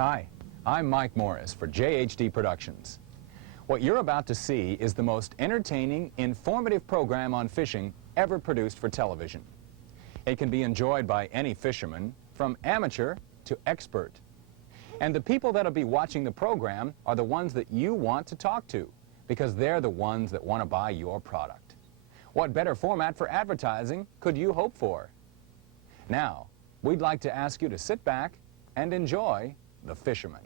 Hi, I'm Mike Morris for JHD Productions. What you're about to see is the most entertaining, informative program on fishing ever produced for television. It can be enjoyed by any fisherman, from amateur to expert. And the people that'll be watching the program are the ones that you want to talk to, because they're the ones that want to buy your product. What better format for advertising could you hope for? Now, we'd like to ask you to sit back and enjoy The Fisherman.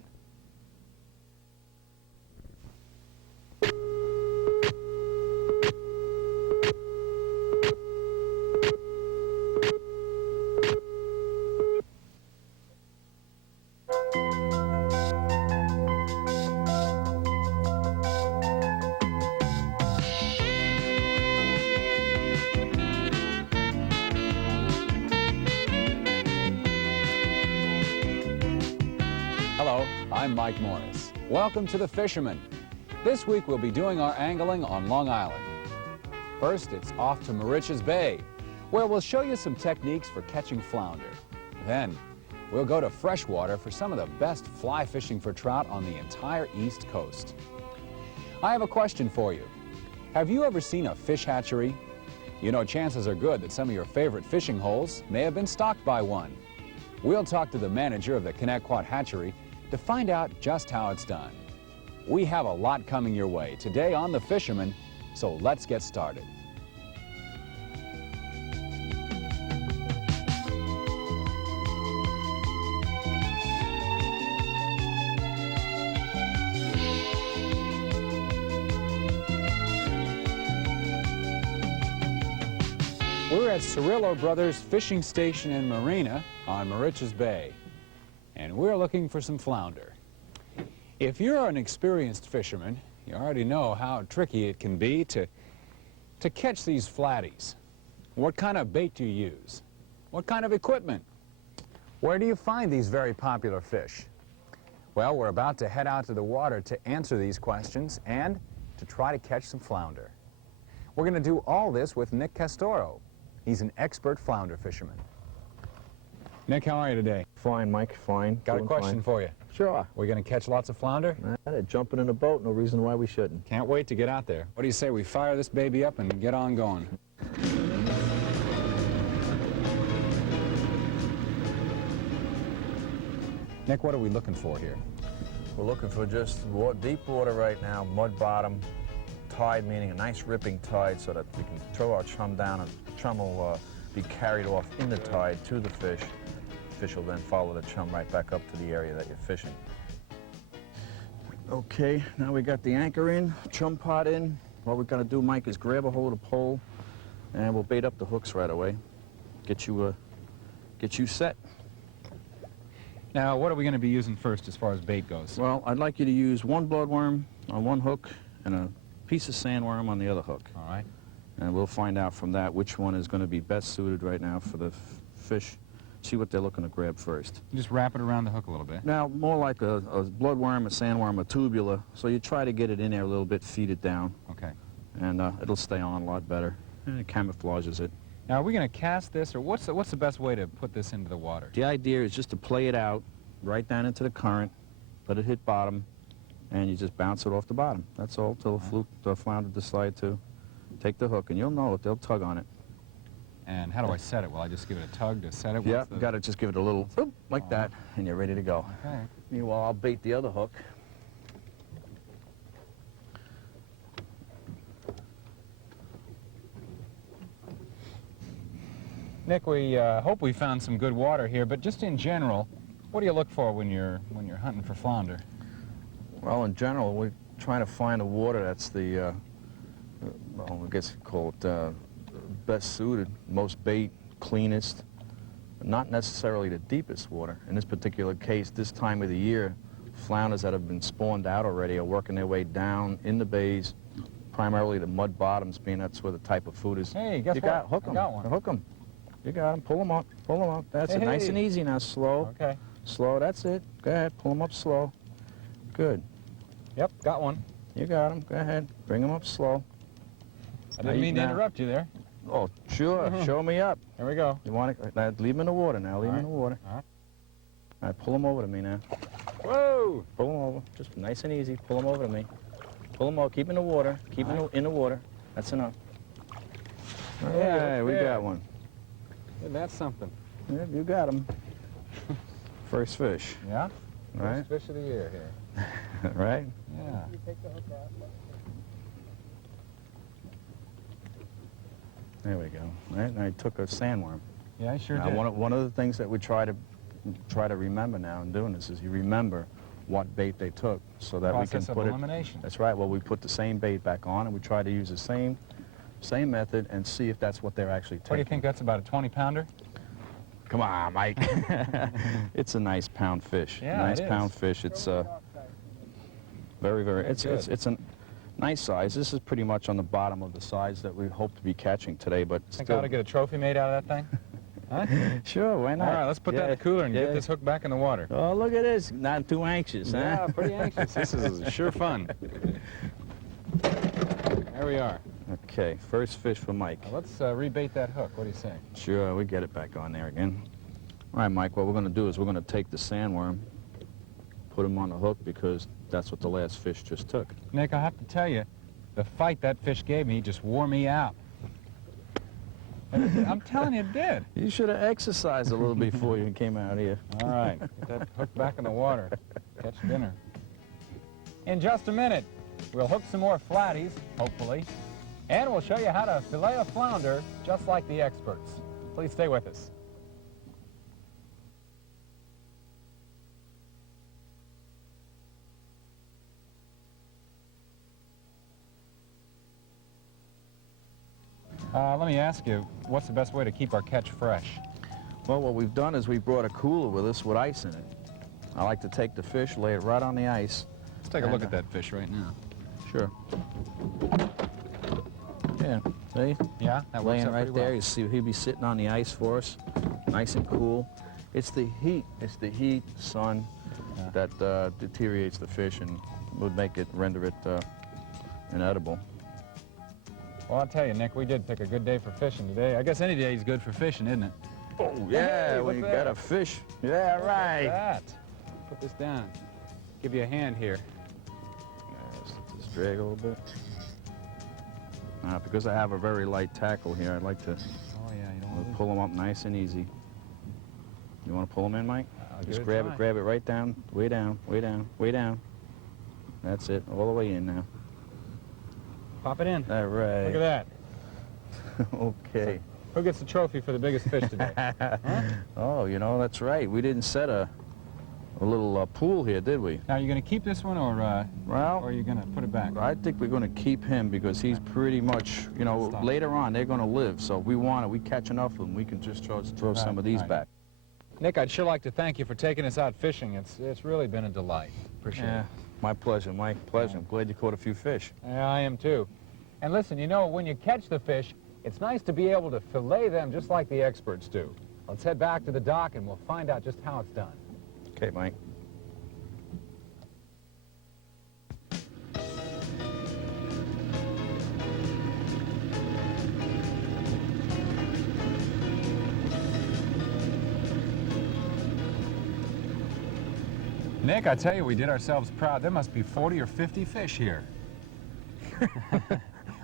Hello, I'm Mike Morris. Welcome to The Fisherman. This week we'll be doing our angling on Long Island. First, it's off to Moriches Bay, where we'll show you some techniques for catching flounder. Then, we'll go to freshwater for some of the best fly fishing for trout on the entire East Coast. I have a question for you. Have you ever seen a fish hatchery? You know, chances are good that some of your favorite fishing holes may have been stocked by one. We'll talk to the manager of the Connecticut Hatchery to find out just how it's done. We have a lot coming your way today on The Fisherman, so let's get started. We're at Cirillo Brothers Fishing Station and Marina on Moriches Bay, and we're looking for some flounder. If you're an experienced fisherman, you already know how tricky it can be to catch these flatties. What kind of bait do you use? What kind of equipment? Where do you find these very popular fish? Well, we're about to head out to the water to answer these questions and to try to catch some flounder. We're going to do all this with Nick Castoro. He's an expert flounder fisherman. Nick, how are you today? Fine, Mike, fine. Got a question fine. for you. Sure. We're going to catch lots of flounder? Jumping in a boat, no reason why we shouldn't. Can't wait to get out there. What do you say we fire this baby up and get on going? Nick, what are we looking for here? We're looking for just deep water right now, mud bottom, tide, meaning a nice ripping tide so that we can throw our chum down and the chum will be carried off in the tide to the fish. The fish will then follow the chum right back up to the area that you're fishing. Okay, now we got the anchor in, chum pot in. What we're going to do, Mike, is grab a hold of the pole and we'll bait up the hooks right away. Get you set. Now, what are we going to be using first as far as bait goes? Well, I'd like you to use one bloodworm on one hook and a piece of sandworm on the other hook. All right. And we'll find out from that which one is going to be best suited right now for the fish. See what they're looking to grab first. You just wrap it around the hook a little bit. Now, more like a bloodworm, a sandworm, a tubular. So you try to get it in there a little bit, feed it down. Okay. And it'll stay on a lot better. And it camouflages it. Now, are we going to cast this, or what's the best way to put this into the water? The idea is just to play it out right down into the current, let it hit bottom, and you just bounce it off the bottom. That's all, till the flounder decide to take the hook, and you'll know it. They'll tug on it. And how do I set it? Will I just give it a tug to set it? Yeah, you got to just give it a little whoop, like that, and you're ready to go. Okay. Meanwhile, I'll bait the other hook. Nick, we hope we found some good water here, but just in general, what do you look for when you're hunting for flounder? Well, in general, we're trying to find a water that's the, well, I guess you call it best suited, most bait, cleanest, not necessarily the deepest water. In this particular case, this time of the year, flounders that have been spawned out already are working their way down in the bays, primarily the mud bottoms, being that's where the type of food is. Hey, guess you what? Got, hook them. Got one. Hook them. You got them. Pull them up. Pull them up. That's it. Nice and easy now. Slow. Okay. Slow. That's it. Go ahead. Pull them up slow. Good. Yep, got one. You got them. Go ahead. Bring them up slow. I didn't mean to interrupt you there. Oh, sure. Show me up. There we go. You want to leave them in the water now. Leave them in the water. All right. All right, pull them over to me now. Whoa! Pull them over. Just nice and easy. Pull them over to me. Pull them over. Keep in the water. Keep in the water. That's enough. Yeah, we got one. Yeah, that's something. Yeah, you got him. First fish. Yeah? Right. First fish of the year here. Right? Yeah. There we go. Right? And I took a sandworm. Yeah, I sure Now, did. one of the things that we try to remember now in doing this is you remember what bait they took so that we can Process of put it. elimination. That's right. Well, we put the same bait back on and we try to use the same method and see if that's what they're actually taking. What do you think that's about, a 20-pounder? Come on, Mike. It's a nice pound fish. Yeah, nice it is. pound fish. It's very, it's a nice size. This is pretty much on the bottom of the size that we hope to be catching today, but Think I ought to get a trophy made out of that thing? Huh? Sure, why not? All right, let's put that in the cooler and yeah. get this hook back in the water. Oh, look at this. Not too anxious, huh? Yeah, pretty anxious. This is sure fun. There we are. Okay, first fish for Mike. Now let's rebait that hook. What do you say? Sure, we get it back on there again. All right, Mike, what we're going to do is we're going to take the sandworm, put him on the hook because that's what the last fish just took. Nick, I have to tell you, the fight that fish gave me just wore me out. I'm telling you, it did. You should have exercised a little before you came out here. All right, get that hook back in the water. Catch dinner. In just a minute, we'll hook some more flatties, hopefully, and we'll show you how to fillet a flounder just like the experts. Please stay with us. Let me ask you, what's the best way to keep our catch fresh? Well, what we've done is we brought a cooler with us with ice in it. I like to take the fish, lay it right on the ice. Let's take a look at that fish right now. Sure. Yeah, see? Yeah, that works Laying out right pretty there. well. You see he'll be sitting on the ice for us, nice and cool. It's the heat, sun, that deteriorates the fish and would render it inedible. Well, I'll tell you, Nick, we did pick a good day for fishing today. I guess any day is good for fishing, isn't it? Oh, yeah, Hey, when you what's got that? a fish. Yeah, Look right. at that. Put this down. Give you a hand here. Just drag a little bit. Because I have a very light tackle here, I'd like to Oh, yeah, you don't want to pull them up nice and easy. You want to pull them in, Mike? I'll give Just it a grab try. it, right down, way down, way down, way down. That's it, all the way in now. Pop it in. All right. Look at that. Okay. Who gets the trophy for the biggest fish today? Huh? Oh, you know, that's right. We didn't set a little pool here, did we? Now, are you going to keep this one, or Well, are you going to put it back? I think we're going to keep him because he's pretty much, you know, Stop. later on they're going to live. So if we want it, we catch enough of them, we can just throw some of these right. back. Nick, I'd sure like to thank you for taking us out fishing. It's really been a delight. Appreciate Yeah, it. my pleasure, Mike. Pleasure. I'm glad you caught a few fish. Yeah, I am too. And listen, you know, when you catch the fish, it's nice to be able to fillet them just like the experts do. Let's head back to the dock and we'll find out just how it's done. Okay, Mike. Nick, I tell you, we did ourselves proud. There must be 40 or 50 fish here.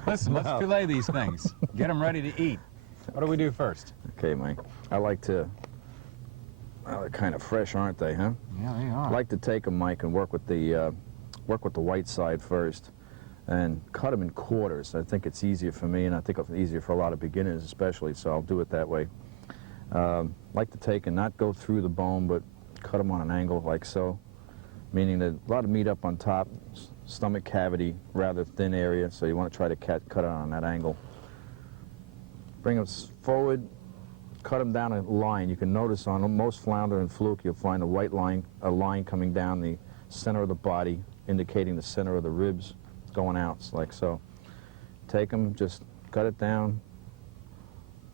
Listen, let's fillet these things. Get them ready to eat. What do we do first? Okay, Mike. I like to. Well, they're kind of fresh, aren't they, huh? Yeah, they are. I like to take them, Mike, and work with the white side first, and cut them in quarters. I think it's easier for me, and I think it's easier for a lot of beginners, especially. So I'll do it that way. Like to take and not go through the bone, but cut them on an angle like so, meaning that a lot of meat up on top, stomach cavity, rather thin area. So you want to try to cut it on that angle. Bring them forward. Cut them down a line. You can notice on most flounder and fluke, you'll find a white line, a line coming down the center of the body, indicating the center of the ribs going out, like so. Take them, just cut it down,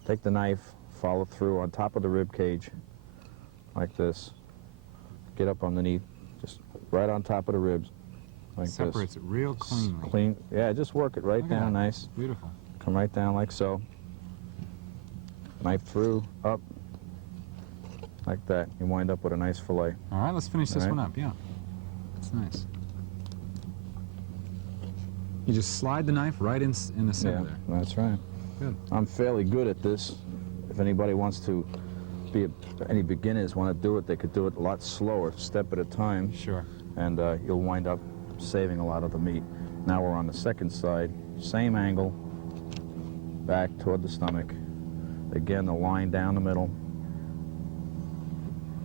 take the knife, follow through on top of the rib cage, like this. Get up underneath, just right on top of the ribs, like this. Separates it real cleanly. Clean, yeah, just work it right Look at down, that. nice. Beautiful. Come right down like so. Knife through, up, like that. You wind up with a nice fillet. All right, let's finish this All right. one up, yeah. That's nice. You just slide the knife right in the center there. That's right. Good. I'm fairly good at this. If anybody wants to any beginners want to do it, they could do it a lot slower, step at a time. Sure. And you'll wind up saving a lot of the meat. Now we're on the second side, same angle, back toward the stomach. Again, the line down the middle.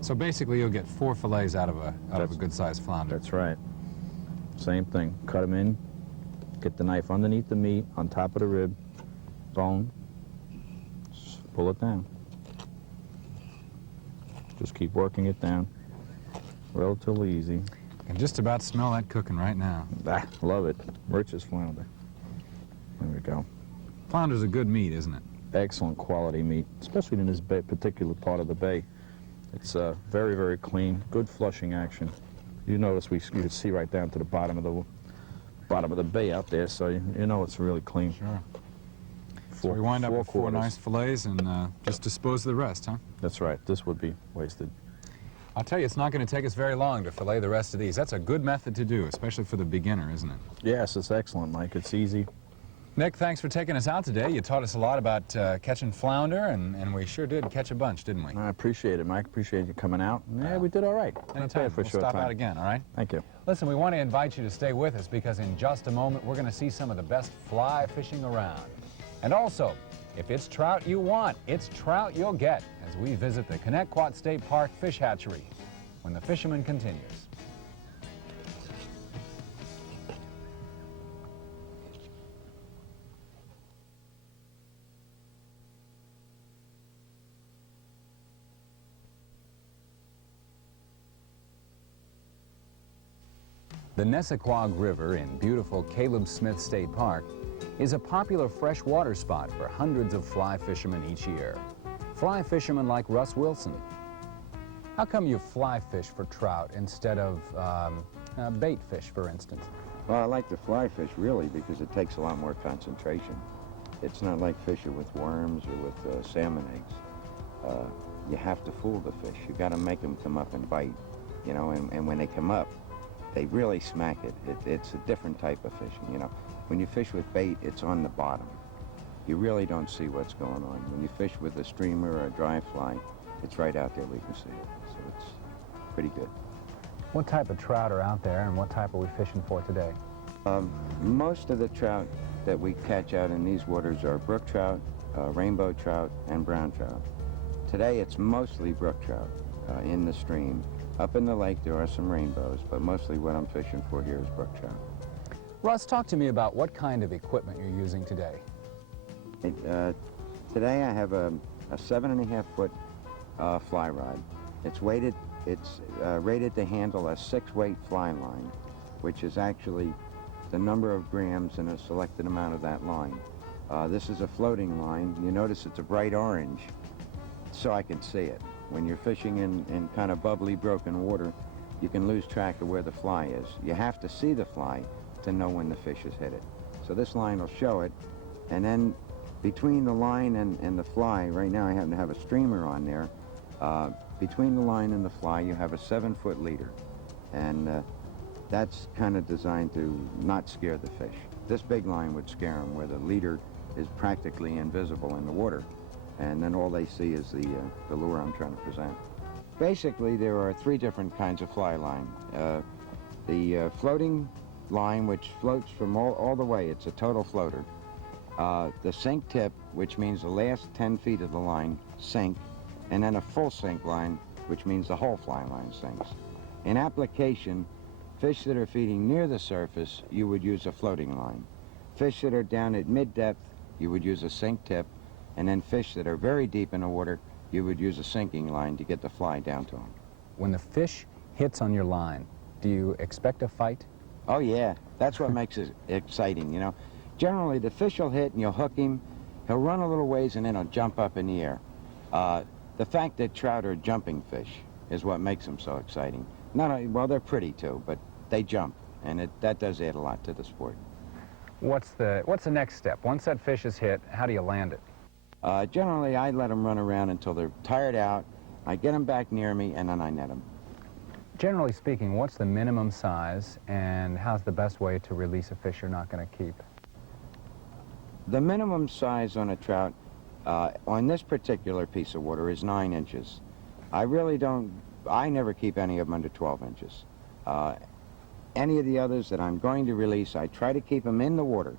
So basically, you'll get 4 fillets out of a good-sized flounder. That's right. Same thing. Cut them in. Get the knife underneath the meat, on top of the rib, bone. Just pull it down. Just keep working it down. Relatively easy. I can just about smell that cooking right now. Ah, love it. Rich's flounder. There we go. Flounder's a good meat, isn't it? Excellent quality meat, especially in this particular part of the bay. It's very, very clean, good flushing action. You notice you can see right down to the bottom of the bay out there, so you know it's really clean. Sure. So we wind up with 4 nice fillets and just dispose of the rest, huh? That's right. This would be wasted. I'll tell you, it's not going to take us very long to fillet the rest of these. That's a good method to do, especially for the beginner, isn't it? Yes, it's excellent, Mike. It's easy. Nick, thanks for taking us out today. You taught us a lot about catching flounder, and we sure did catch a bunch, didn't we? I appreciate it, Mike. Appreciate you coming out. Yeah, we did all right. Anytime. For a short We'll stop time. out again, all right? Thank you. Listen, we want to invite you to stay with us because in just a moment, we're going to see some of the best fly fishing around. And also, if it's trout you want, it's trout you'll get as we visit the Connecticut State Park Fish Hatchery when the Fisherman continues. The Nessequag River in beautiful Caleb Smith State Park is a popular freshwater spot for hundreds of fly fishermen each year. Fly fishermen like Russ Wilson. How come you fly fish for trout instead of bait fish, for instance? Well, I like to fly fish, really, because it takes a lot more concentration. It's not like fishing with worms or with salmon eggs. You have to fool the fish. You got to make them come up and bite, you know, and when they come up, they really smack it. It's a different type of fishing, you know. When you fish with bait, it's on the bottom. You really don't see what's going on. When you fish with a streamer or a dry fly, it's right out there, we can see it. So it's pretty good. What type of trout are out there and what type are we fishing for today? Most of the trout that we catch out in these waters are brook trout, rainbow trout, and brown trout. Today it's mostly brook trout in the stream. Up in the lake there are some rainbows, but mostly what I'm fishing for here is brook trout. Russ, talk to me about what kind of equipment you're using today. Today I have a 7.5-foot fly rod. It's rated to handle a 6-weight fly line, which is actually the number of grams in a selected amount of that line. This is a floating line. You notice it's a bright orange, so I can see it. When you're fishing in kind of bubbly, broken water, you can lose track of where the fly is. You have to see the fly to know when the fish has hit it. So this line will show it, and then between the line and the fly, right now I happen to have a streamer on there, between the line and the fly you have a 7-foot leader, and that's kind of designed to not scare the fish. This big line would scare them, where the leader is practically invisible in the water, and then all they see is the lure I'm trying to present. Basically, there are 3 different kinds of fly line. The floating line, which floats from all the way, it's a total floater. The sink tip, which means the last 10 feet of the line sink, and then a full sink line, which means the whole fly line sinks. In application, fish that are feeding near the surface, you would use a floating line. Fish that are down at mid-depth, you would use a sink tip, and then fish that are very deep in the water, you would use a sinking line to get the fly down to them. When the fish hits on your line, do you expect a fight? Oh yeah, that's what makes it exciting, you know. Generally, the fish will hit and you'll hook him, he'll run a little ways and then he'll jump up in the air. The fact that trout are jumping fish is what makes them so exciting. Not only, well, they're pretty too, but they jump, and that does add a lot to the sport. What's the next step? Once that fish is hit, how do you land it? Generally, I let them run around until they're tired out. I get them back near me, and then I net them. Generally speaking, what's the minimum size, and how's the best way to release a fish you're not going to keep? The minimum size on a trout on this particular piece of water is 9 inches. I never keep any of them under 12 inches. Any of the others that I'm going to release, I try to keep them in the water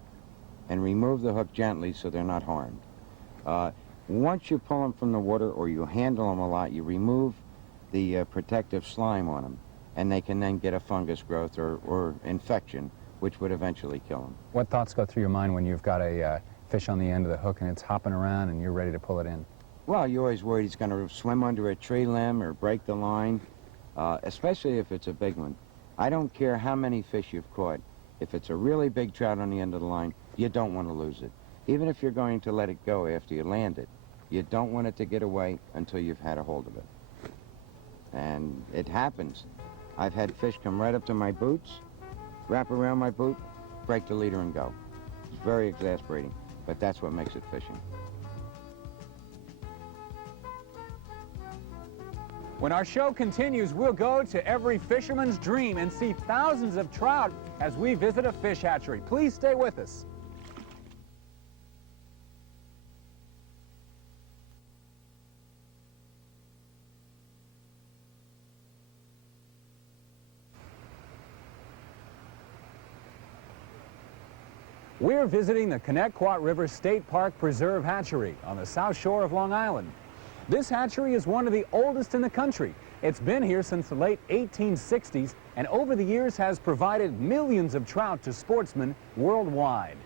and remove the hook gently so they're not harmed. Once you pull them from the water or you handle them a lot, you remove the protective slime on them, and they can then get a fungus growth or infection, which would eventually kill them. What thoughts go through your mind when you've got a fish on the end of the hook and it's hopping around and you're ready to pull it in? Well, you're always worried he's going to swim under a tree limb or break the line, especially if it's a big one. I don't care how many fish you've caught. If it's a really big trout on the end of the line, you don't want to lose it. Even if you're going to let it go after you land it, you don't want it to get away until you've had a hold of it. And it happens. I've had fish come right up to my boots, wrap around my boot, break the leader and go. It's very exasperating, but that's what makes it fishing. When our show continues, we'll go to every fisherman's dream and see thousands of trout as we visit a fish hatchery. Please stay with us. We're visiting the Connecticut River State Park Preserve Hatchery on the south shore of Long Island. This hatchery is one of the oldest in the country. It's been here since the late 1860s and over the years has provided millions of trout to sportsmen worldwide.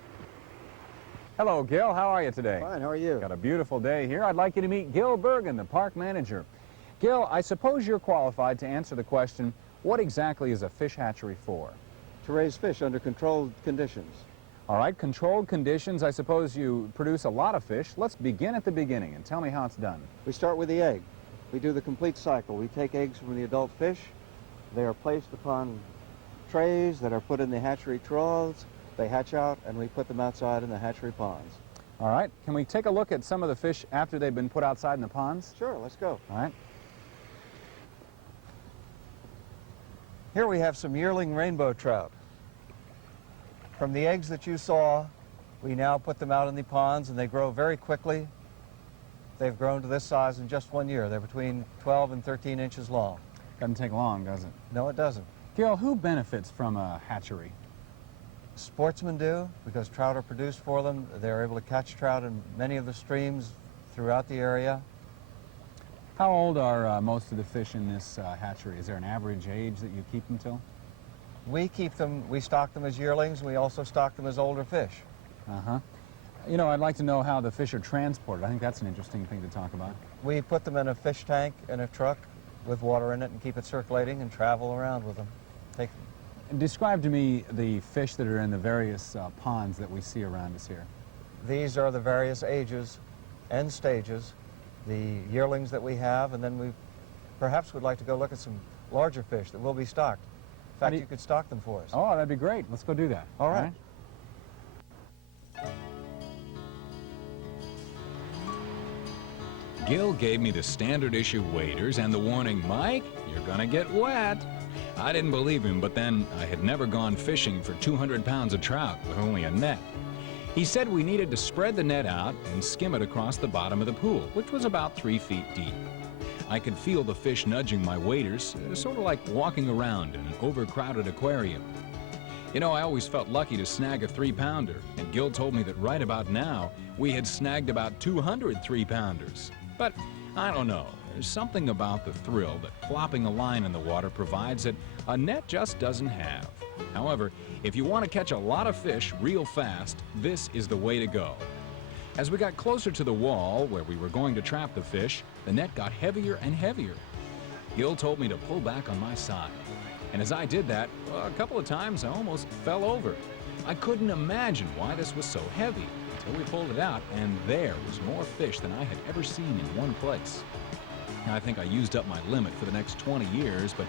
Hello, Gil. How are you today? Fine. How are you? Got a beautiful day here. I'd like you to meet Gil Bergen, the park manager. Gil, I suppose you're qualified to answer the question, what exactly is a fish hatchery for? To raise fish under controlled conditions. All right, controlled conditions. I suppose you produce a lot of fish. Let's begin at the beginning and tell me how it's done. We start with the egg. We do the complete cycle. We take eggs from the adult fish. They are placed upon trays that are put in the hatchery troughs. They hatch out, and we put them outside in the hatchery ponds. All right, can we take a look at some of the fish after they've been put outside in the ponds? Sure, let's go. All right. Here we have some yearling rainbow trout. From the eggs that you saw, we now put them out in the ponds, and they grow very quickly. They've grown to this size in just 1 year. They're between 12 and 13 inches long. Doesn't take long, does it? No, it doesn't. Gil, who benefits from a hatchery? Sportsmen do, because trout are produced for them. They're able to catch trout in many of the streams throughout the area. How old are most of the fish in this hatchery? Is there an average age that you keep them till? We keep them, we stock them as yearlings, and we also stock them as older fish. Uh-huh. You know, I'd like to know how the fish are transported. I think that's an interesting thing to talk about. We put them in a fish tank in a truck with water in it and keep it circulating and travel around with them. Describe to me the fish that are in the various ponds that we see around us here. These are the various ages and stages, the yearlings that we have, and then we perhaps would like to go look at some larger fish that will be stocked. In fact, you could stock them for us. Oh, that'd be great. Let's go do that. All right. Gil gave me the standard issue waders and the warning, Mike, you're gonna get wet. I didn't believe him, but then I had never gone fishing for 200 pounds of trout with only a net. He said we needed to spread the net out and skim it across the bottom of the pool, which was about 3 feet deep. I could feel the fish nudging my waders, sort of like walking around in an overcrowded aquarium. You know, I always felt lucky to snag a 3-pounder, and Gil told me that right about now, we had snagged about 200 3-pounders. But I don't know, there's something about the thrill that plopping a line in the water provides that a net just doesn't have. However, if you want to catch a lot of fish real fast, this is the way to go. As we got closer to the wall where we were going to trap the fish, the net got heavier and heavier. Gil told me to pull back on my side. And as I did that, a couple of times I almost fell over. I couldn't imagine why this was so heavy until we pulled it out, and there was more fish than I had ever seen in one place. Now, I think I used up my limit for the next 20 years, but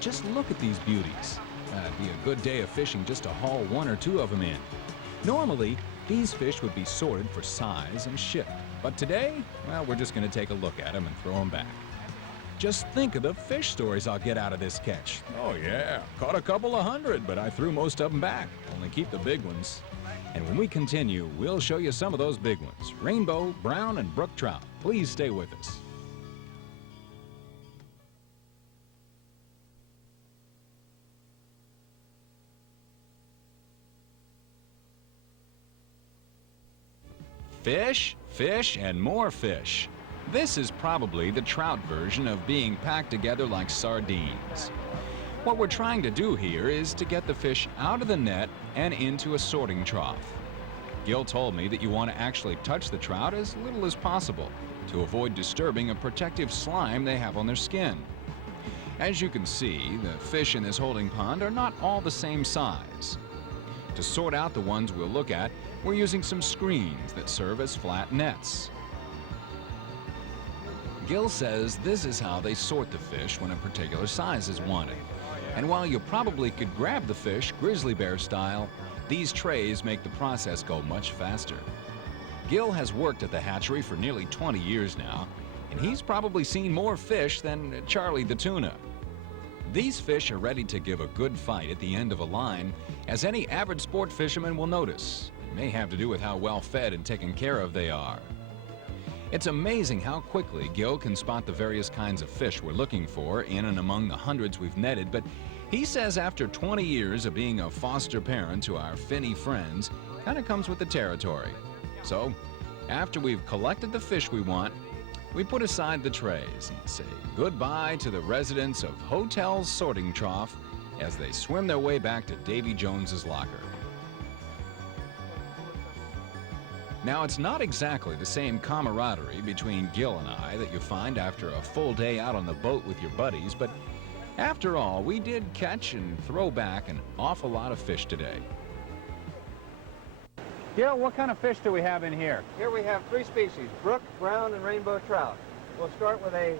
just look at these beauties. It'd be a good day of fishing just to haul 1 or 2 of them in. Normally, these fish would be sorted for size and shipped, but today, well, we're just going to take a look at them and throw them back. Just think of the fish stories I'll get out of this catch. Oh yeah, caught a couple of hundred, but I threw most of them back. Only keep the big ones. And when we continue, we'll show you some of those big ones. Rainbow, brown, and brook trout. Please stay with us. Fish, fish, and more fish. This is probably the trout version of being packed together like sardines. What we're trying to do here is to get the fish out of the net and into a sorting trough. Gil told me that you want to actually touch the trout as little as possible to avoid disturbing a protective slime they have on their skin. As you can see, the fish in this holding pond are not all the same size. To sort out the ones we'll look at, we're using some screens that serve as flat nets. Gil says this is how they sort the fish when a particular size is wanted. And while you probably could grab the fish grizzly bear style, these trays make the process go much faster. Gil has worked at the hatchery for nearly 20 years now, and he's probably seen more fish than Charlie the tuna. These fish are ready to give a good fight at the end of a line, as any average sport fisherman will notice. It may have to do with how well fed and taken care of they are. It's amazing how quickly Gil can spot the various kinds of fish we're looking for in and among the hundreds we've netted, but he says after 20 years of being a foster parent to our finny friends, kind of comes with the territory. So, after we've collected the fish we want, we put aside the trays and say goodbye to the residents of Hotel's sorting trough as they swim their way back to Davy Jones's locker. Now, it's not exactly the same camaraderie between Gil and I that you find after a full day out on the boat with your buddies, but after all, we did catch and throw back an awful lot of fish today. Gil, what kind of fish do we have in here? Here we have three species, brook, brown, and rainbow trout. We'll start with a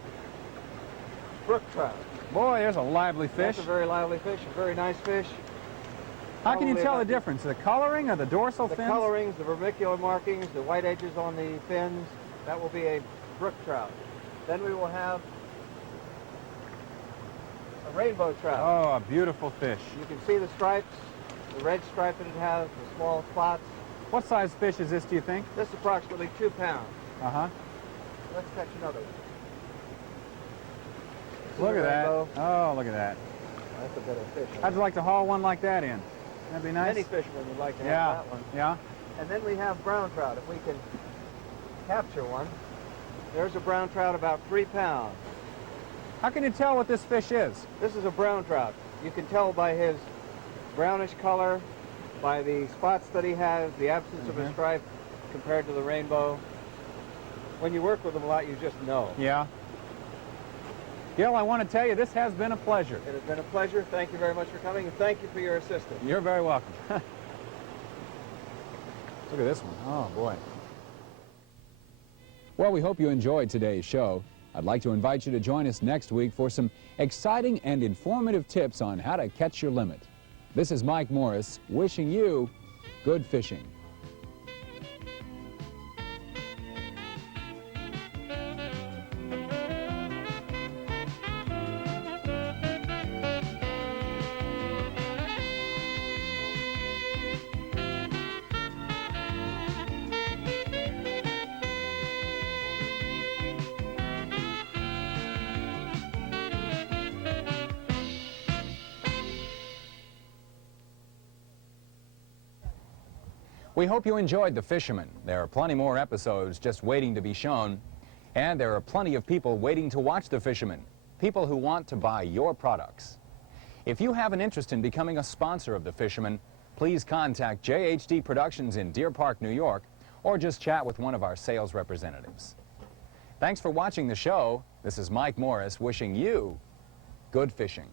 brook trout. Boy, there's a lively fish. That's a very lively fish, a very nice fish. How can you tell the difference? The coloring or the dorsal fins? The colorings, the vermicular markings, the white edges on the fins, that will be a brook trout. Then we will have a rainbow trout. Oh, a beautiful fish. You can see the stripes, the red stripe that it has, the small spots. What size fish is this, do you think? This is approximately 2 pounds. Uh-huh. Let's catch another one. Look at that. Oh, look at that. That's a better fish. How'd you like to haul one like that in? That'd be nice. Many fishermen would like to have Yeah, that one. yeah. And then we have brown trout. If we can capture one, there's a brown trout about 3 pounds. How can you tell what this fish is? This is a brown trout. You can tell by his brownish color, by the spots that he has, the absence of a stripe compared to the rainbow. When you work with them a lot, you just know. Yeah. Gil, I want to tell you, this has been a pleasure. It has been a pleasure. Thank you very much for coming, and thank you for your assistance. You're very welcome. Look at this one. Oh, boy. Well, we hope you enjoyed today's show. I'd like to invite you to join us next week for some exciting and informative tips on how to catch your limit. This is Mike Morris wishing you good fishing. We hope you enjoyed The Fisherman. There are plenty more episodes just waiting to be shown. And there are plenty of people waiting to watch The Fisherman, people who want to buy your products. If you have an interest in becoming a sponsor of The Fisherman, please contact JHD Productions in Deer Park, New York, or just chat with one of our sales representatives. Thanks for watching the show. This is Mike Morris wishing you good fishing.